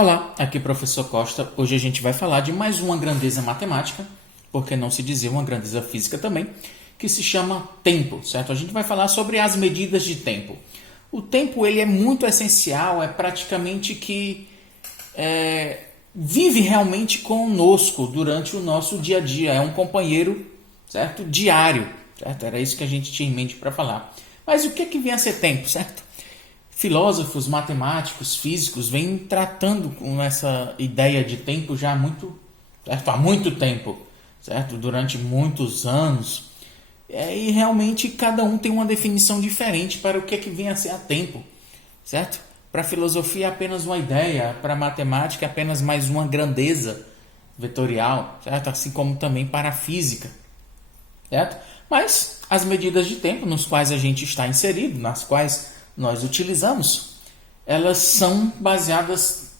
Olá, aqui é o professor Costa. Hoje a gente vai falar de mais uma grandeza matemática, por que não se dizer uma grandeza física também, que se chama tempo, certo? A gente vai falar sobre as medidas de tempo. O tempo ele é muito essencial, é praticamente que vive realmente conosco durante o nosso dia a dia, é um companheiro, certo? Diário, certo? Era isso que a gente tinha em mente para falar. Mas o que vem a ser tempo, certo? Filósofos, matemáticos, físicos vêm tratando com essa ideia de tempo já há muito tempo, certo? Durante muitos anos. E realmente cada um tem uma definição diferente para o que vem a ser a tempo, certo? Para a filosofia é apenas uma ideia, para a matemática é apenas mais uma grandeza vetorial, certo? Assim como também para a física, certo? Mas as medidas de tempo nos quais a gente está inserido, nas quais nós utilizamos, elas são baseadas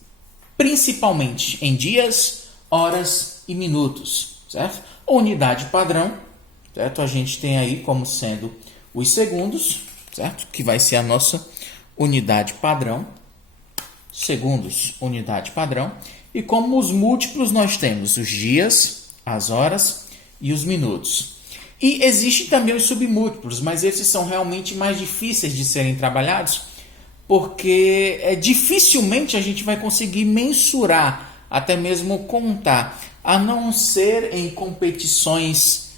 principalmente em dias, horas e minutos, certo? A unidade padrão, certo? A gente tem aí como sendo os segundos, certo? Que vai ser a nossa unidade padrão, segundos, unidade padrão. E como os múltiplos nós temos os dias, as horas e os minutos. E existem também os submúltiplos, mas esses são realmente mais difíceis de serem trabalhados, porque dificilmente a gente vai conseguir mensurar, até mesmo contar, a não ser em competições,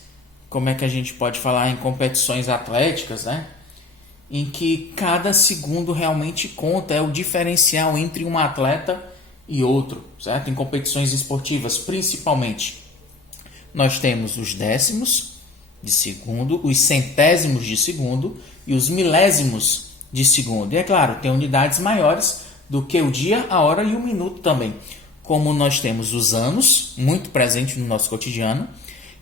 como é que a gente pode falar, em competições atléticas, né? Em que cada segundo realmente conta, é o diferencial entre um atleta e outro, certo? Em competições esportivas, principalmente, nós temos os décimos de segundo, os centésimos de segundo e os milésimos de segundo. E é claro, tem unidades maiores do que o dia, a hora e o minuto também. Como nós temos os anos, muito presente no nosso cotidiano,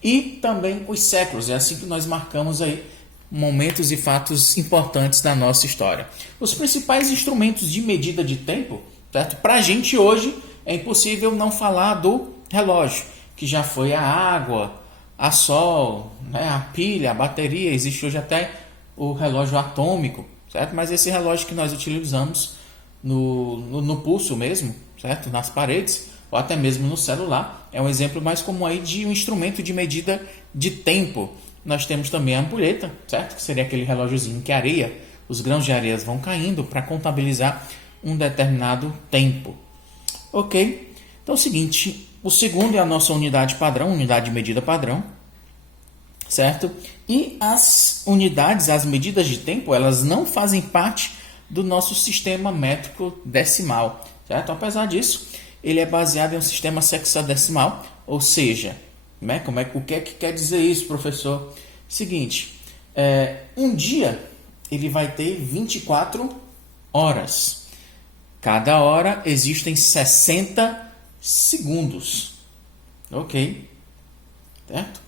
e também os séculos. É assim que nós marcamos aí momentos e fatos importantes da nossa história. Os principais instrumentos de medida de tempo, certo? Para a gente hoje é impossível não falar do relógio, que já foi a água, a sol, né, a pilha, a bateria, existe hoje até o relógio atômico, certo? Mas esse relógio que nós utilizamos no pulso mesmo, certo? Nas paredes, ou até mesmo no celular, é um exemplo mais comum aí de um instrumento de medida de tempo. Nós temos também a ampulheta, certo? Que seria aquele relógiozinho que os grãos de areia vão caindo para contabilizar um determinado tempo. Ok? Então é o seguinte, o segundo é a nossa unidade padrão, unidade de medida padrão, certo? E as unidades, as medidas de tempo, elas não fazem parte do nosso sistema métrico decimal, certo? Apesar disso, ele é baseado em um sistema sexadecimal, ou seja, né? O que é que quer dizer isso, professor? Seguinte, um dia ele vai ter 24 horas. Cada hora existem 60 segundos, ok? Certo?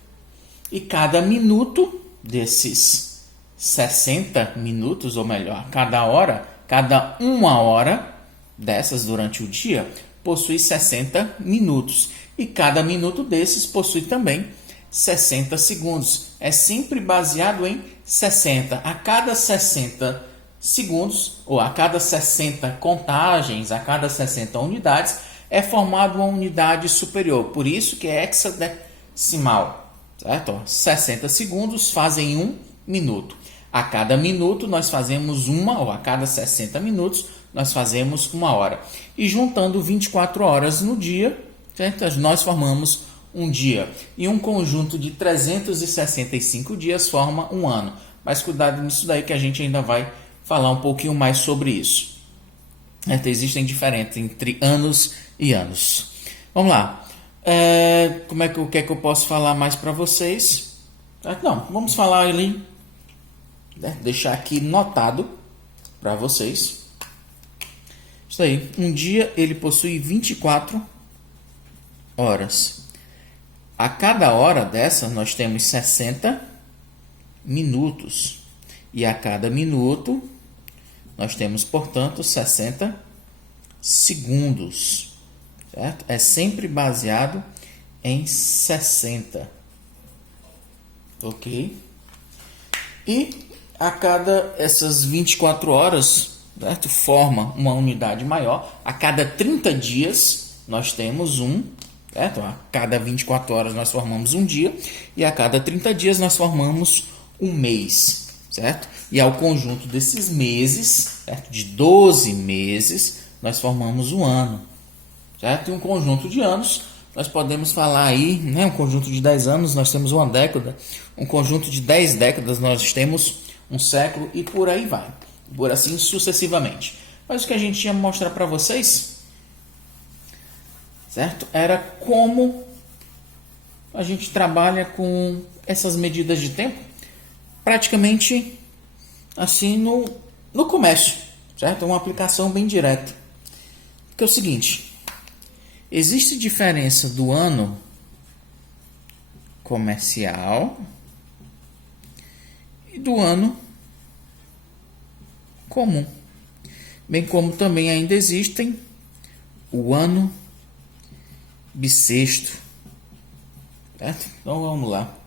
E cada minuto desses 60 minutos, ou melhor, cada uma hora dessas durante o dia, possui 60 minutos. E cada minuto desses possui também 60 segundos. É sempre baseado em 60. A cada 60 segundos, ou a cada 60 contagens, a cada 60 unidades, é formada uma unidade superior. Por isso que é hexadecimal, certo? 60 segundos fazem 1 minuto. A cada minuto nós fazemos a cada 60 minutos nós fazemos 1 hora. E juntando 24 horas no dia, certo? Nós formamos um dia. E um conjunto de 365 dias forma um ano. Mas cuidado nisso daí que a gente ainda vai falar um pouquinho mais sobre isso. Existem diferenças entre anos e anos. Vamos lá. O que é que eu posso falar mais para vocês? Não, vamos falar ali, deixar aqui notado para vocês. Isso aí, um dia ele possui 24 horas. A cada hora dessa nós temos 60 minutos. E a cada minuto nós temos, portanto, 60 segundos. Certo? É sempre baseado em 60. Ok? E a cada essas 24 horas certo? Forma uma unidade maior. A cada 30 dias nós temos um, certo? A cada 24 horas nós formamos um dia e a cada 30 dias nós formamos um mês, certo? E ao conjunto desses meses, certo? De 12 meses, nós formamos um ano, certo? E um conjunto de anos, nós podemos falar aí, né? Um conjunto de 10 anos, nós temos uma década. Um conjunto de 10 décadas, nós temos um século e por aí vai. Por assim sucessivamente. Mas o que a gente ia mostrar para vocês, certo? Era como a gente trabalha com essas medidas de tempo praticamente assim no comércio, certo? É uma aplicação bem direta. Porque é o seguinte, existe diferença do ano comercial e do ano comum. Bem como também ainda existem o ano bissexto. Certo? Então vamos lá.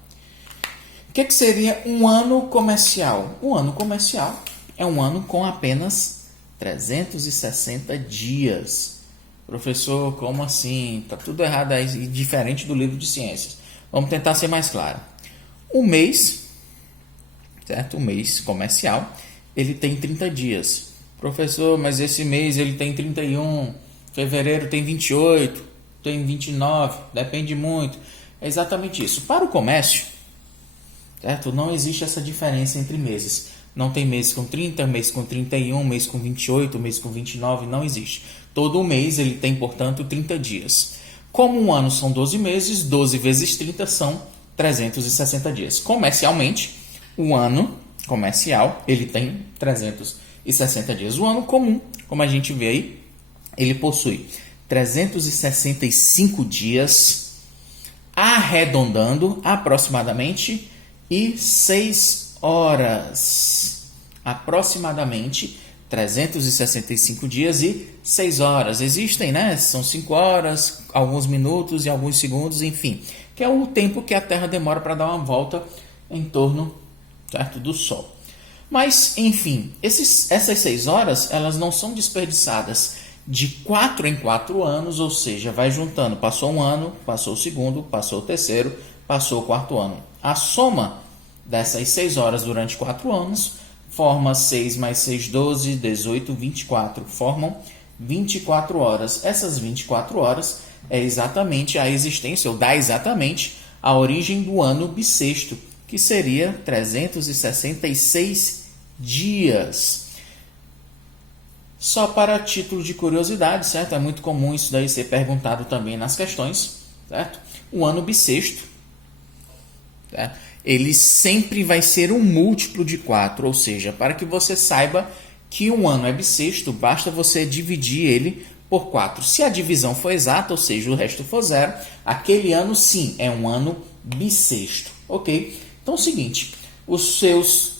O que seria um ano comercial? Um ano comercial é um ano com apenas 360 dias. Professor, como assim? Está tudo errado aí, diferente do livro de ciências. Vamos tentar ser mais claro. Um mês, certo? Um mês comercial, ele tem 30 dias. Professor, mas esse mês ele tem 31, fevereiro tem 28, tem 29, depende muito. É exatamente isso. Para o comércio, certo? Não existe essa diferença entre meses. Não tem mês com 30, mês com 31, mês com 28, mês com 29, não existe. Todo mês ele tem, portanto, 30 dias. Como um ano são 12 meses, 12 vezes 30 são 360 dias. Comercialmente, o ano comercial, ele tem 360 dias. O ano comum, como a gente vê aí, ele possui 365 dias, arredondando aproximadamente, e 6 horas. Aproximadamente 365 dias e 6 horas. Existem, né? São 5 horas, alguns minutos e alguns segundos, enfim, que é o tempo que a Terra demora para dar uma volta em torno, certo, do Sol. Mas, enfim, essas 6 horas, elas não são desperdiçadas de 4 em 4 anos, ou seja, vai juntando, passou um ano, passou o segundo, passou o terceiro, passou o quarto ano. A soma dessas 6 horas durante 4 anos forma 6 mais 6, 12, 18, 24, formam 24 horas. Essas 24 horas é exatamente a existência, ou dá exatamente a origem do ano bissexto, que seria 366 dias. Só para título de curiosidade, certo? É muito comum isso daí ser perguntado também nas questões, certo? O ano bissexto, certo? Ele sempre vai ser um múltiplo de 4, ou seja, para que você saiba que um ano é bissexto, basta você dividir ele por 4. Se a divisão for exata, ou seja, o resto for zero, aquele ano sim é um ano bissexto, ok? Então é o seguinte, os seus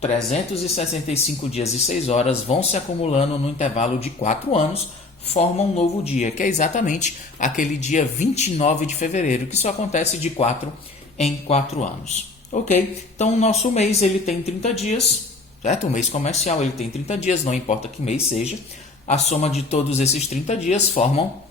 365 dias e 6 horas vão se acumulando no intervalo de 4 anos, formam um novo dia, que é exatamente aquele dia 29 de fevereiro, que só acontece de 4 em 4 anos. Ok? Então o nosso mês ele tem 30 dias, certo? O mês comercial ele tem 30 dias, não importa que mês seja. A soma de todos esses 30 dias formam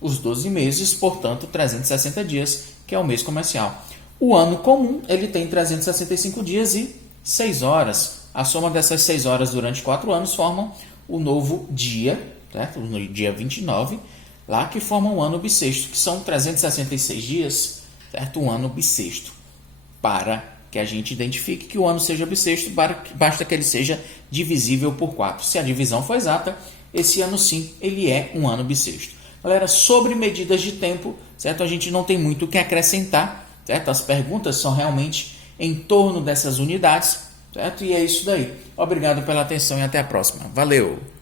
os 12 meses, portanto 360 dias, que é o mês comercial. O ano comum ele tem 365 dias e 6 horas. A soma dessas 6 horas durante 4 anos formam o novo dia, certo? No dia 29, lá que forma o ano bissexto, que são 366 dias, certo? Um ano bissexto. Para que a gente identifique que o ano seja bissexto, basta que ele seja divisível por 4. Se a divisão for exata, esse ano sim, ele é um ano bissexto. Galera, sobre medidas de tempo, certo? A gente não tem muito o que acrescentar, certo? As perguntas são realmente em torno dessas unidades, certo? E é isso daí. Obrigado pela atenção e até a próxima. Valeu!